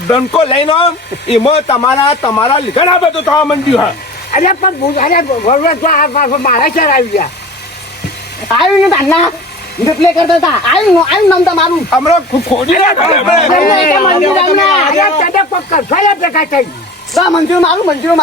ડંકો લઈને એમાં તમારા લીધા બધું થવા માંડ્યું. અરે પણ મારા ચાર આવી ગયા આવ્યું ને તારના પ્લે કરતા હતા આવ્યું નામ તમારું હમણાં ખોડી મંજૂર મારું મંજૂર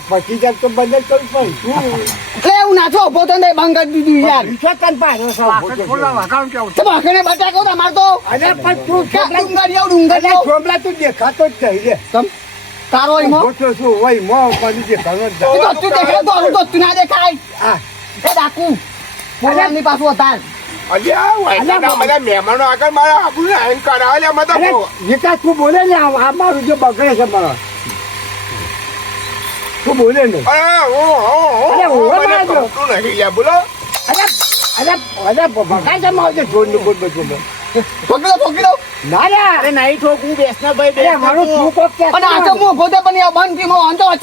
પછી જબ તો બંધ કરવું પડે એવું નાચો ઉભો થઈને બંધ કરી દીધું યાર બટાકો તમાર તો ડુંગર તું દેખાતો જ થઈ રે તારો શું હોય મો તું ના દેખાય ડાકુ બોલાની પાછું હતા મહેમાનો આગળ મારા આપણું કરાવે વિકાસ તું બોલે ને આ મારું જે બગડે છે મારા તું બોલે ને બોલો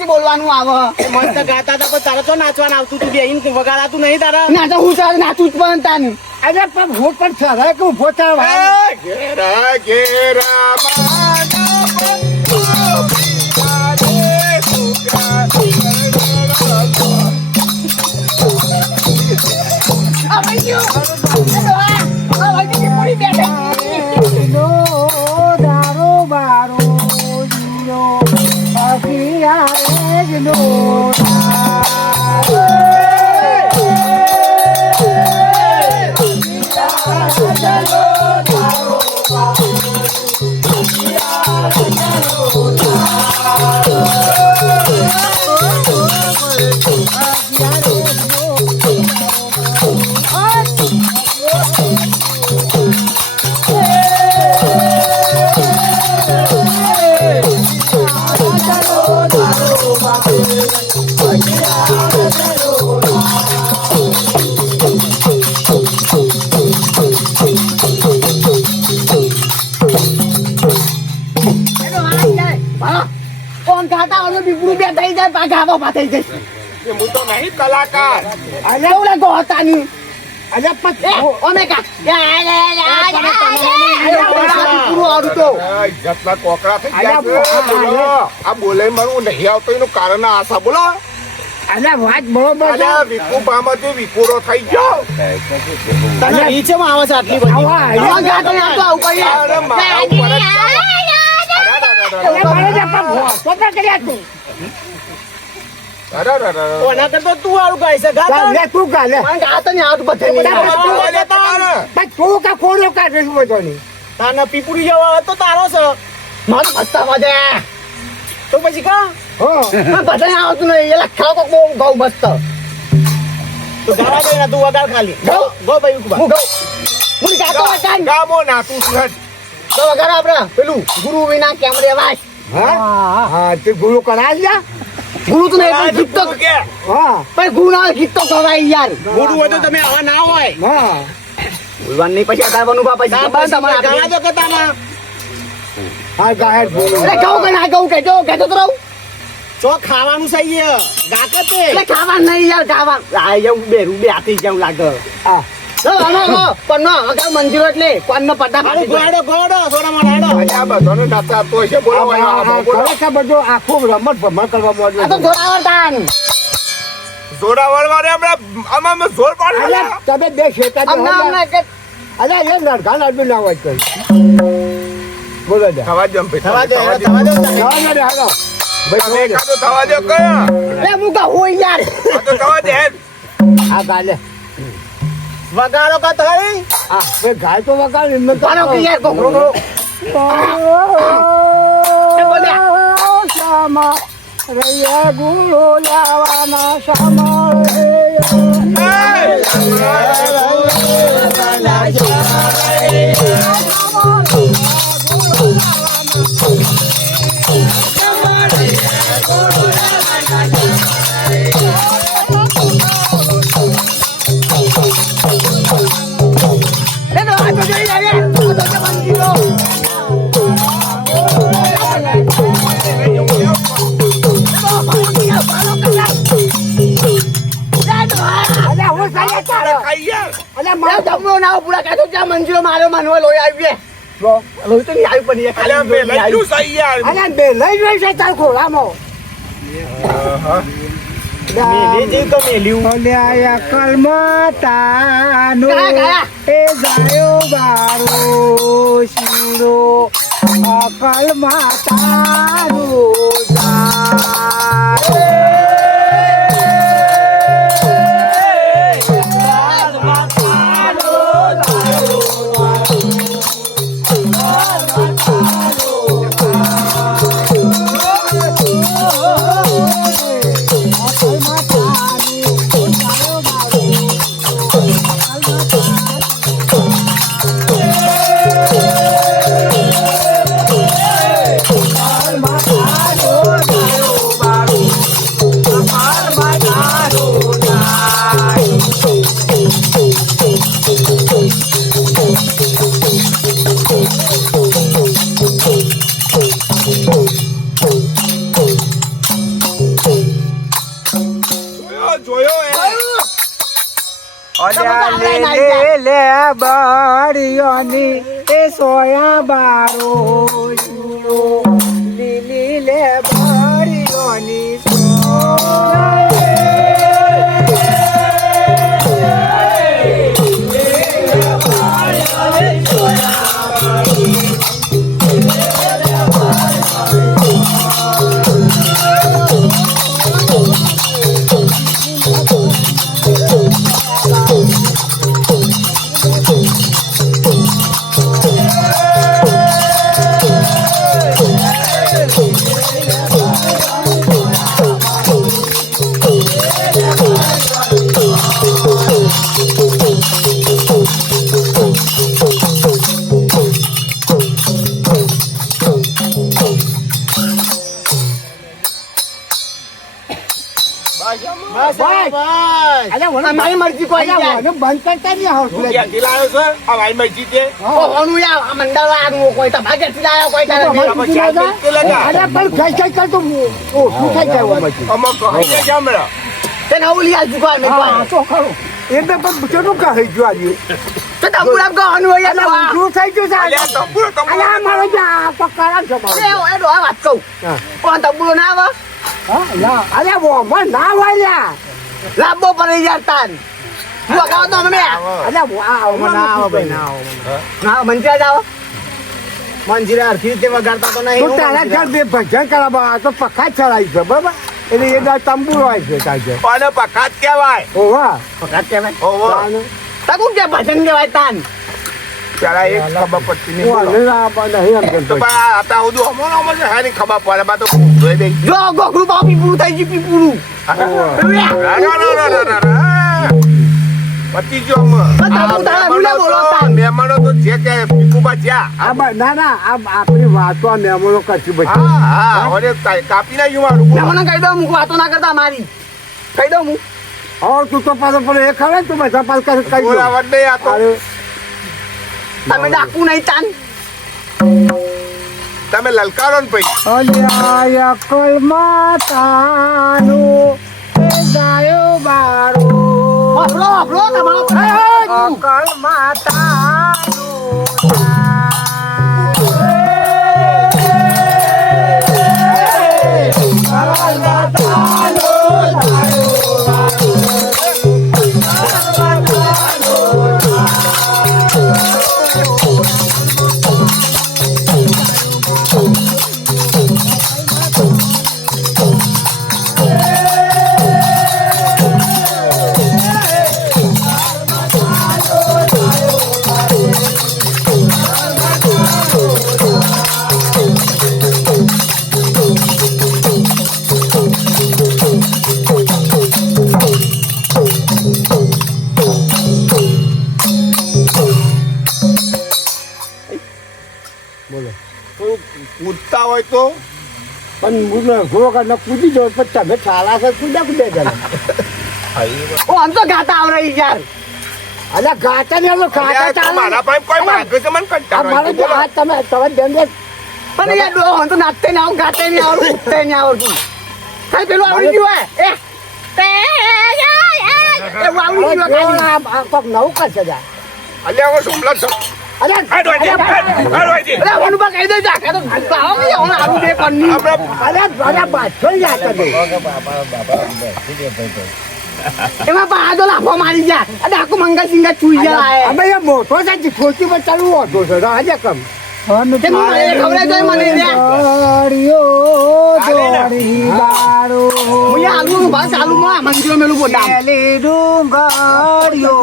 બોલવાનું આવે મસ્ત ગાતા હતા પણ તારે તો નાચવાનું આવતું તું બેહીન વગાડાતું નહીં તારા નાચા હું તારે નાચું જ પણ તાનું અરે પણ હું પણ સર કે ઉભો થા ઘેરા ઘેરા દારો બારો કે ગાવો પાથઈ જઈશ એ હું તો નહીં કલાકાર. અરે ઓલે ગોતાની અરે પણ ઓમે કા પૂરું આવડું તો અરે, ઇજ્જતના કોકરા થઈ ગયા છે. બોલો. આ બોલે મારું નહીં આવતો એનું કારણ આશા બોલો. અરે વાત બરોબર અરે વિકુ બામાંથી વિકુરો થઈ ગયો. તને નીચેમાં આવે છે આટલી બધી આવા ગાતો ના તો આવું કરી અરે મારા ઉપર જ ચાલો. ઓના કરતો તું આવું ગાય છે ગાતો તું ગાલે મને ગાતો ને આવતું બધે તું કા કોડો કાઢે છે બધો ની તાને પીપુડી જવા તો તારો છે માર હસતા વાજે તો પછી કા હો બધે આવતું નહીં એ લખા કો ગૌ મસ્ત તો ગાવા દે ના તું વગાડ ખાલી ગૌ ગૌ ભાઈ ઉકબા હું ગૌ હું ગાતો વગાડ ગામો ના તું સુરજ. તો વગાડ આપણે પેલું ગુરુ વિના કેમરે વાસ હા હા તે ગુરુ કરાય લ્યા ગુરુ તો નહીં ગીત તો કે હા પણ ગુરુ ના ગીત તો ગવાય યાર ગુરુ હોય તો તમે આવા ના હોય. હા બોલવાનું નહીં પછી અટાવવાનું બા પછી તમારે ગાવા દો કે તાના હા ગાહેર બોલો અરે કહું કે ના કહું કહેજો કહેજો તો રહું ચો ખાવાનું સહી છે ગાકે તે એટલે ખાવાનું નહીં યાર ગાવા આ એવું બે હાથી જેવું લાગે હા પણ અગાઉ મંજૂર એટલે કોનનો પડદા ગોડો ગોડો થોડા મોડા હેડો આ બધાનો નાતા તો છે બોલો બોલો. બધો આખું રમત ભમર કરવા મળ્યો તો જોરાવર તાન જોરાવર વાળે હમણાં આમાં જોર પાડે. તમે બે શેતા અમને કે અરે એ લડકા લાડુ ના હોય કોઈ બોલો દે થવા દો ભાઈ, થવા દે થવા દો. થવા દે હાલો તમે એકાદો થવા દો કયા? એ મુકા હોય યાર આ તો થવા દે. આ ગાલે વગાડો કા તારી આ એ ગાય તો વગાડી ન તો આનો કે યાર કોકરો એ બોલ્યા શામા રૈયા ગુલો લાવાના શામા મંજૂરો મારો માનવા લોહી આવી લોહી તો નહીં આવી પણ અલ્યા બે લઈ તું સહી યાર. બે લઈ રહ્યો છે તાર ખોલામાં મેલી તો મેલ્યું ઓલ્યા કલમતાનો એ જાયો બારો શીરો અકલ માતાનો લે બાળીઓની એ સોયા બારો શીરો લીલી લે બાળીઓની અમારી મરજી કોઈ અલ્યા, યાર. મને બંધ કરતા નહીં આવડતું તું લે. ક્યાંથી લાવ્યો છે આ વાઈ મરજી તે ઓહોનું યાર, આ મંડળ વાળાનું કોઈ તમારે ઘેરથી લાવ્યો કોઈ તારે તો ઘેર. અમારે કીધું ના જાય? તે લગા. અરે પણ કઈ કઈ કર તો ઓછું થઈ જાય એમાંથી. અમુક તો હઈ જાય હમણાં. તે નવું લઈ આવજો કોઈ, મેં હા, કોઈ. તો ખરું. એટલે પણ કેટલું કહી ગયું આજે? તો તંબુ રામ કહેવાનું હોય યાર, અલ્યા, તો આ. ઊંધું થઈ ગયું છે આજે. અલ્યા, તંબુરો, તંબુરો. અલ્યા, મારો જે આ તો કરામ છે મારો. એ ડોહા વાત કહું. હા. પણ તંબુરો ના આવે? હા, ના. અલ્યા, ઓમાં ના હોય લ્યા. લાંબો પડે યાર તાન. હું અગાઉ તો અમે. અલ્યા, આ ઓમાં ના આવે ભાઈ, ના આવે. ના, મંજીરા જ આવે. મંજીરા હરખી રીતે વગાડતા તો નહીં. તું તારા ઘર બે ભજન કરાવવા આ તો પખા ચડાવી છે બરાબર એટલે એ દા તંબુ હોય છે તાજે કોને પખાત કહેવાય ઓવા વગાડ કહેવાય. ઓહો તકું કે ભજન કહેવાય તાન. પેલા એક ખબર પડતી નહીં બોલો. નહીં એમ તો કરતો પણ આ હતા બધું અમોનો અમો છે હારી ખબર પડે બા તો જોઈ દઈ જો ગોખરું પાવ પીપુરું થઈ ગયું પીપુરું. પતિ જો મહેમાનો તો છે કે પીકુબા જ્યાં આ ના ના આ આપણી વાતો આ મેમોનો કશું બધી હા હા હવે કાપી નાખ્યું મારું મને કહી દઉં હું વાતો ના કરતા મારી. કહી દઉં હું. હવે તું તો પાછો પણ એ ખબર તું બધા પાસ કરી કહી દો. બોલાવટ નહીં આ તો અરે તમે ડાકુ નહીં તાન. તમે લલકારો ને ભાઈ અલ્યા અકલ માતાનું એ ગાયો બારો હફલો હફલો તમારો અકલ માતાનું કૂદતા હોય તો પણ હું ઘોડો ન કૂદી જાઉં પણ તમે સારા છે કૂદ્યા કૂદ્યા ચાલો ઓ આમ તો ગાતા આવડે યાર. અલ્યા ગાતા ને એલો ગાતા અલ્યા, તું ચાલે મારા પાસે કોઈ માંગે છે મને આ મારે કંટાળો જો આ તમે દંડે પણ યાર ડો હું તો નાચતે નહીં આવું, ગાતે નહીં આવડતું, ઉઠતે નહીં આવડતું. ખાલી પેલું આવડી ગયું હોય. એવું આવડી ગયું હોય ખાલી. કોક નવું કરશે જા અલ્યા હવે સોમલા છો અલ્યા હાડ હોય છે હાડ હોય છે અરે વનુ પર કહી દેજો આ કાં તો ગાવા નહીં આવડે આવું દે કરની. અલ્યા બાદશો જાતા દે એમાં પણ આ તો લાફો મારી જા અને આખું મંગા સિંગા ચૂઈ જાય. અમે એ મોટો છે ખોટી પર ચાલવું હતો છે રાજા કમ તે મને ખવડાવી દો મને લે. હું યા આલુ બસ આલુમાં મંજીરો મેલું બોડા. ડુંગળીઓ